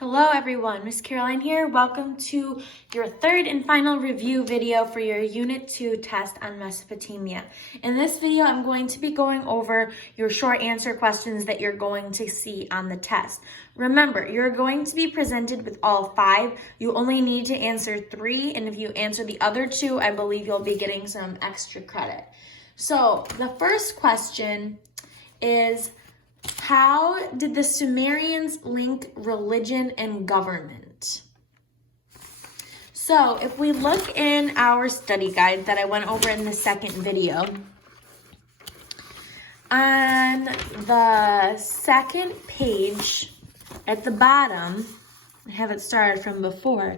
Hello everyone, Miss Caroline here. Welcome to your third and final review video for your Unit 2 test on Mesopotamia. In this video, I'm going to be going over your short answer questions that you're going to see on the test. Remember, you're going to be presented with all 5. You only need to answer 3, and if you answer the other 2, I believe you'll be getting some extra credit. So the first question is, how did the Sumerians link religion and government? So if we look in our study guide that I went over in the second video, on the second page at the bottom, I have it started from before,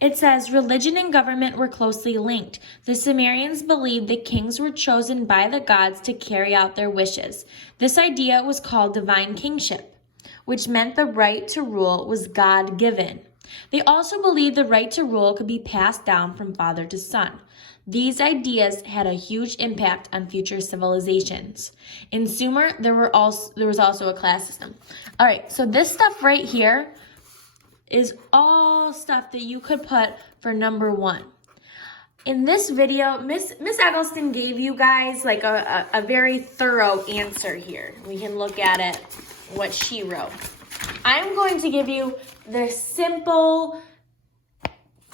it says religion and government were closely linked. The Sumerians believed that kings were chosen by the gods to carry out their wishes. This idea was called divine kingship, which meant the right to rule was God-given. They also believed the right to rule could be passed down from father to son. These ideas had a huge impact on future civilizations. In Sumer, there was also a class system. All right, so this stuff right here is all stuff that you could put for number 1. In this video, Miss Eggleston gave you guys like a very thorough answer here. We can look at it, what she wrote. I'm going to give you the simple,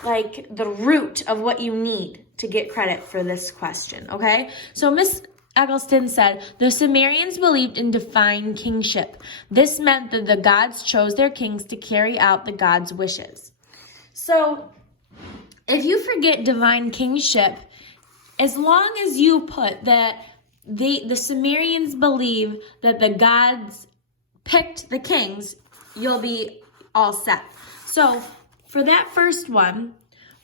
like the root of what you need to get credit for this question, okay? So Miss Eggleston said, the Sumerians believed in divine kingship. This meant that the gods chose their kings to carry out the gods' wishes. So if you forget divine kingship, as long as you put that the Sumerians believe that the gods picked the kings, you'll be all set. So for that first one,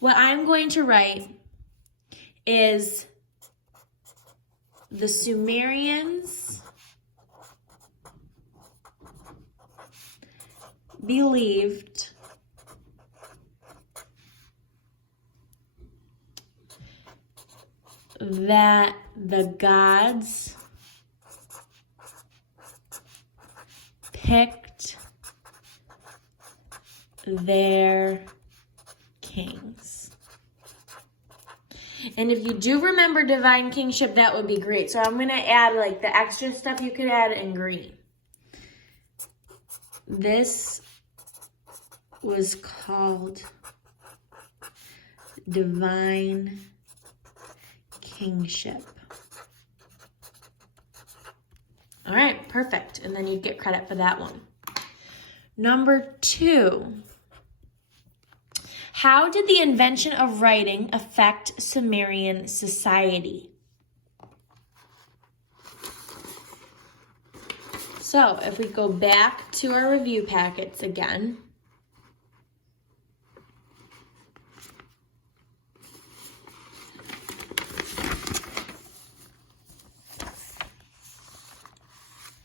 what I'm going to write is the Sumerians believed that the gods picked their kings. And if you do remember divine kingship, that would be great. So I'm going to add like the extra stuff you could add in green. This was called divine kingship. All right, perfect. And then you'd get credit for that one. Number 2. How did the invention of writing affect Sumerian society? So if we go back to our review packets again,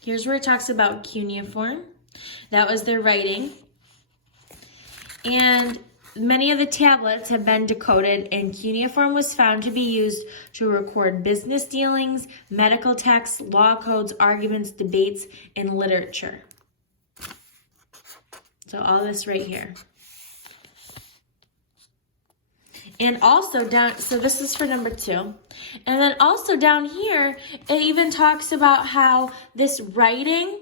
here's where it talks about cuneiform. That was their writing. And many of the tablets have been decoded, and cuneiform was found to be used to record business dealings, medical texts, law codes, arguments, debates, and literature. So all this right here. And also down, so this is for number 2. And then also down here, it even talks about how this writing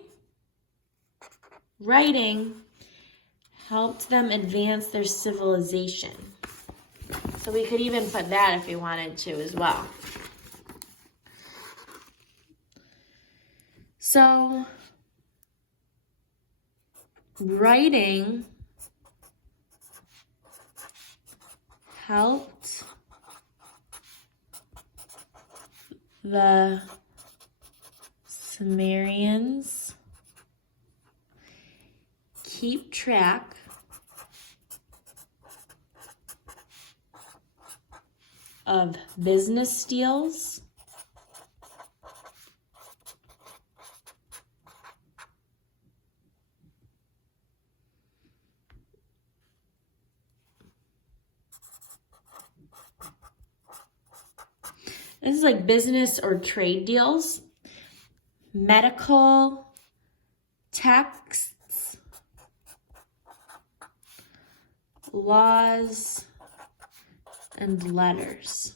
helped them advance their civilization. So we could even put that if you wanted to as well. So writing helped the Sumerians keep track of business deals, this is like business or trade deals, medical texts, laws and letters.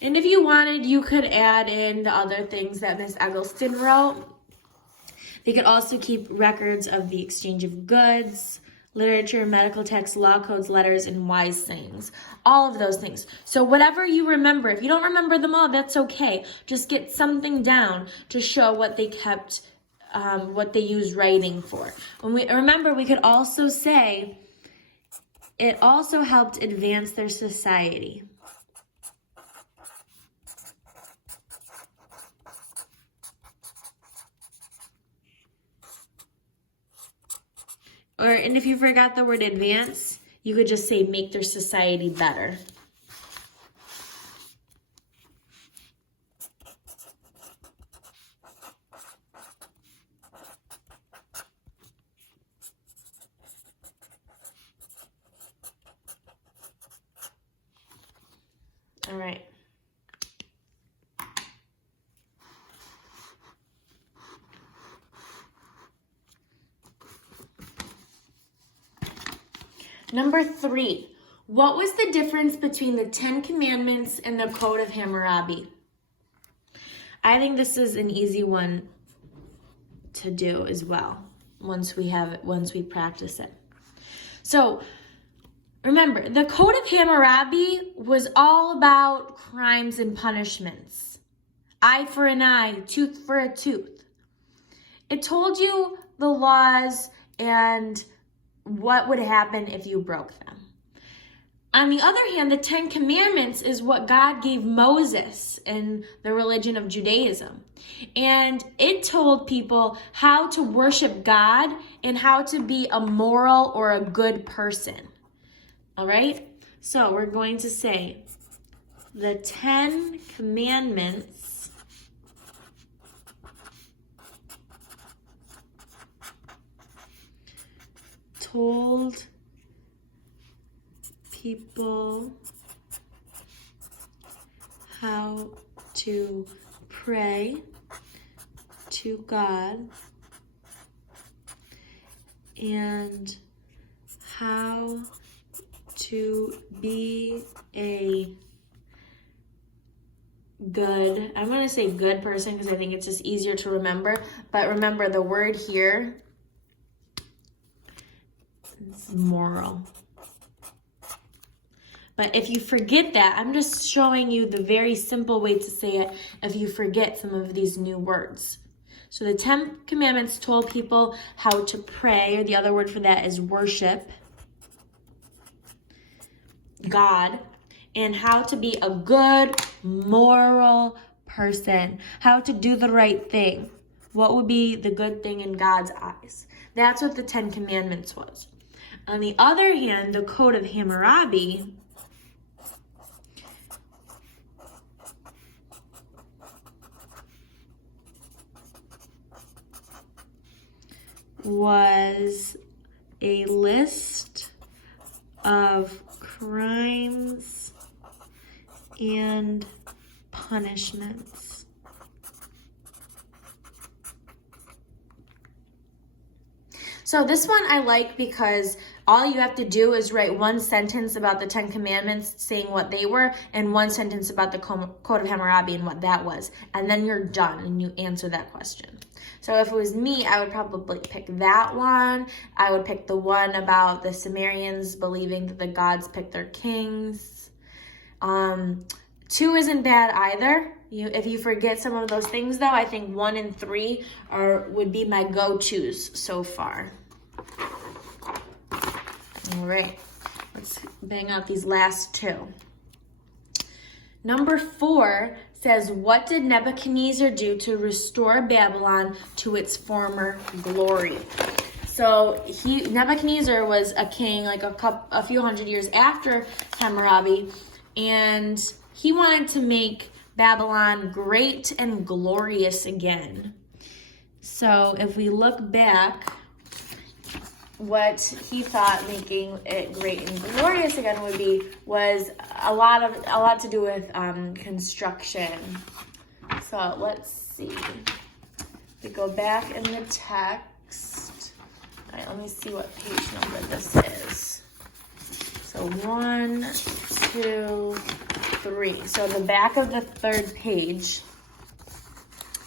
And if you wanted, you could add in the other things that Miss Eggleston wrote. They could also keep records of the exchange of goods, literature, medical texts, law codes, letters, and wise sayings. All of those things. So whatever you remember, if you don't remember them all, that's okay. Just get something down to show what they kept, what they used writing for. Remember, we could also say it also helped advance their society. And if you forgot the word advance, you could just say make their society better. All right. Number 3, what was the difference between the 10 Commandments and the Code of Hammurabi? I think this is an easy one to do as well once we practice it. So remember, the Code of Hammurabi was all about crimes and punishments. Eye for an eye, tooth for a tooth. It told you the laws and what would happen if you broke them. On the other hand, the 10 Commandments is what God gave Moses in the religion of Judaism. And it told people how to worship God and how to be a moral or a good person. All right? So we're going to say the 10 Commandments told people how to pray to God and how to be a good, I'm going to say good person because I think it's just easier to remember, but remember the word here, it's moral. But if you forget that, I'm just showing you the very simple way to say it if you forget some of these new words. So the 10 Commandments told people how to pray, or the other word for that is worship God, and how to be a good moral person, how to do the right thing. What would be the good thing in God's eyes? That's what the 10 Commandments was. On the other hand, the Code of Hammurabi was a list of crimes and punishments. So this one I like because all you have to do is write one sentence about the 10 Commandments saying what they were and one sentence about the Code of Hammurabi and what that was. And then you're done and you answer that question. So if it was me, I would probably pick that one. I would pick the one about the Sumerians believing that the gods picked their kings. 2 isn't bad either. If you forget some of those things, though, I think 1 and 3 would be my go-tos so far. All right, let's bang out these last 2. Number 4 says, what did Nebuchadnezzar do to restore Babylon to its former glory? So Nebuchadnezzar was a king like a few hundred years after Hammurabi, and he wanted to make Babylon great and glorious again. So if we look back, what he thought making it great and glorious again was a lot to do with construction. So let's see. We go back in the text. right, let me see what page number this is. So 1, 2, 3. So the back of the third page,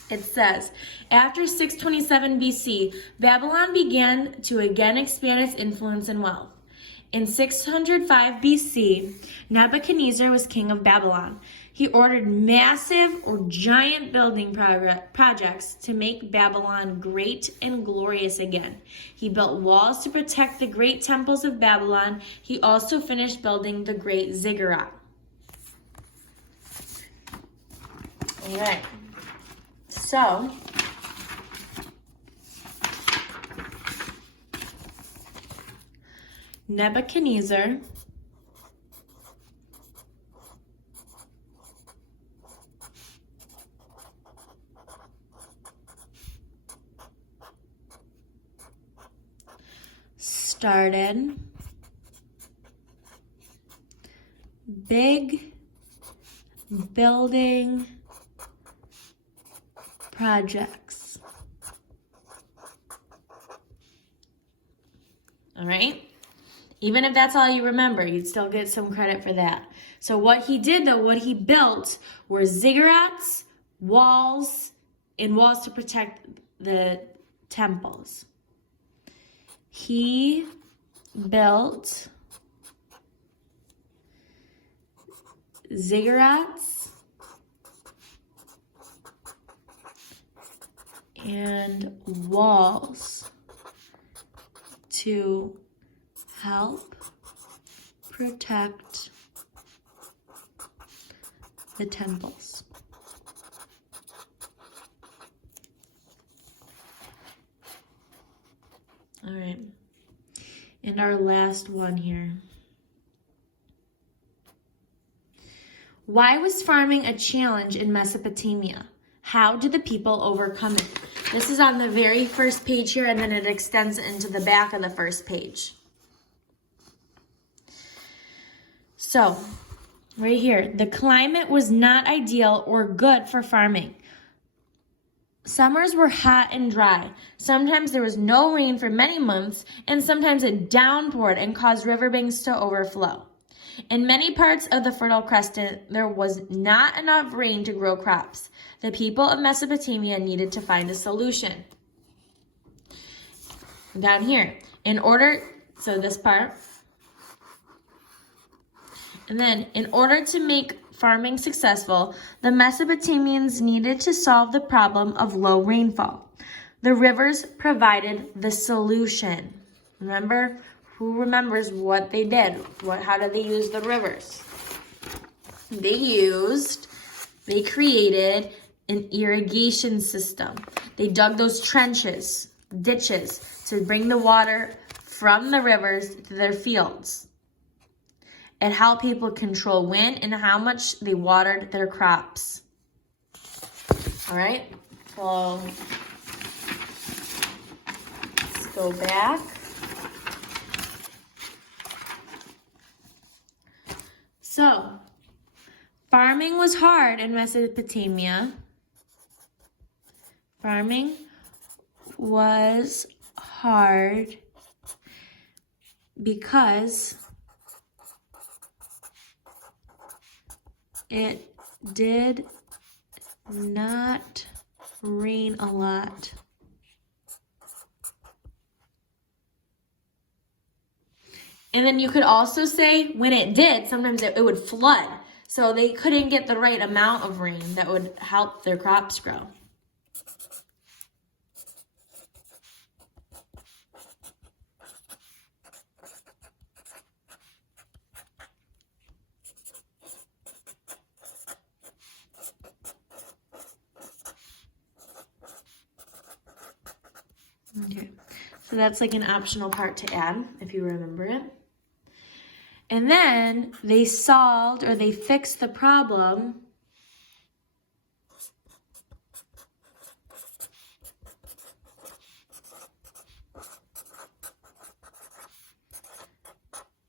it says, after 627 BC, Babylon began to again expand its influence and wealth. In 605 BC, Nebuchadnezzar was king of Babylon. He ordered massive or giant building projects to make Babylon great and glorious again. He built walls to protect the great temples of Babylon. He also finished building the great ziggurat. All right. So, Nebuchadnezzar started big building projects. All right? Even if that's all you remember, you'd still get some credit for that. So what he did, though, what he built were ziggurats, walls, and walls to protect the temples. He built ziggurats and walls to help protect the temples. All right. And our last one here. Why was farming a challenge in Mesopotamia? How did the people overcome it? This is on the very first page here, and then it extends into the back of the first page. So, right here, the climate was not ideal or good for farming. Summers were hot and dry. Sometimes there was no rain for many months, and sometimes it downpoured and caused riverbanks to overflow. In many parts of the Fertile Crescent, there was not enough rain to grow crops. The people of Mesopotamia needed to find a solution. Down here, so this part, and then in order to make farming successful, the Mesopotamians needed to solve the problem of low rainfall. The rivers provided the solution. Remember? Who remembers what they did? How did they use the rivers? They created an irrigation system. They dug those trenches, ditches, to bring the water from the rivers to their fields. It helped people control when and how much they watered their crops. All right, so let's go back. So, farming was hard in Mesopotamia. Farming was hard because it did not rain a lot. And then you could also say when it did, sometimes it would flood. So they couldn't get the right amount of rain that would help their crops grow. Okay, so that's like an optional part to add if you remember it. And then they solved or they fixed the problem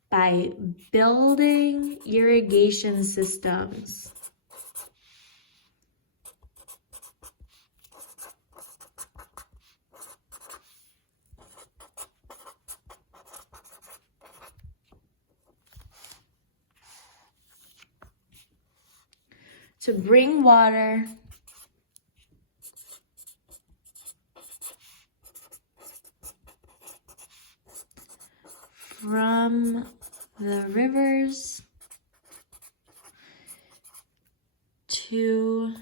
by building irrigation systems. to bring water from the rivers to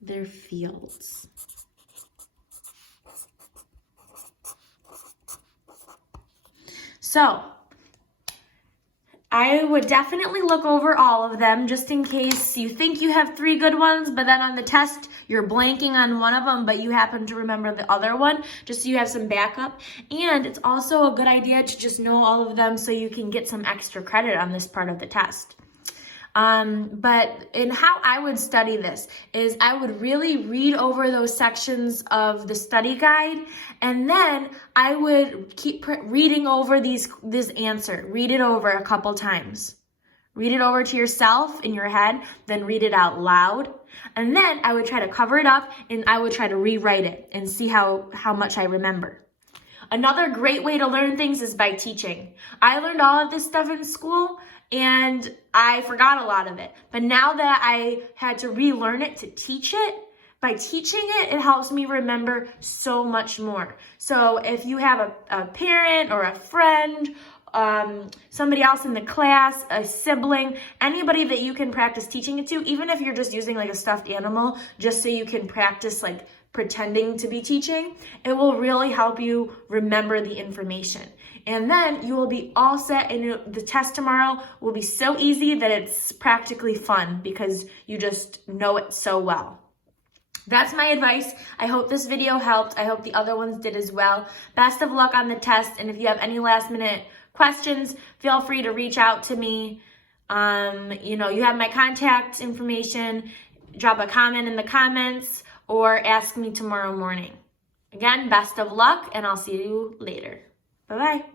their fields. So, I would definitely look over all of them just in case you think you have 3 good ones, but then on the test, you're blanking on one of them, but you happen to remember the other one, just so you have some backup. And it's also a good idea to just know all of them so you can get some extra credit on this part of the test. But in how I would study this is I would really read over those sections of the study guide, and then I would keep reading over this answer. Read it over a couple times. Read it over to yourself in your head, then read it out loud. And then I would try to cover it up and I would try to rewrite it and see how much I remember. Another great way to learn things is by teaching. I learned all of this stuff in school and I forgot a lot of it. But now that I had to relearn it to teach it, by teaching it, it helps me remember so much more. So if you have a parent or a friend, somebody else in the class, a sibling, anybody that you can practice teaching it to, even if you're just using like a stuffed animal, just so you can practice like pretending to be teaching, it will really help you remember the information. And then you will be all set, and the test tomorrow will be so easy that it's practically fun because you just know it so well. That's my advice. I hope this video helped. I hope the other ones did as well. Best of luck on the test, and if you have any last minute questions, feel free to reach out to me. You have my contact information. Drop a comment in the comments or ask me tomorrow morning. Again, best of luck, and I'll see you later. Bye-bye.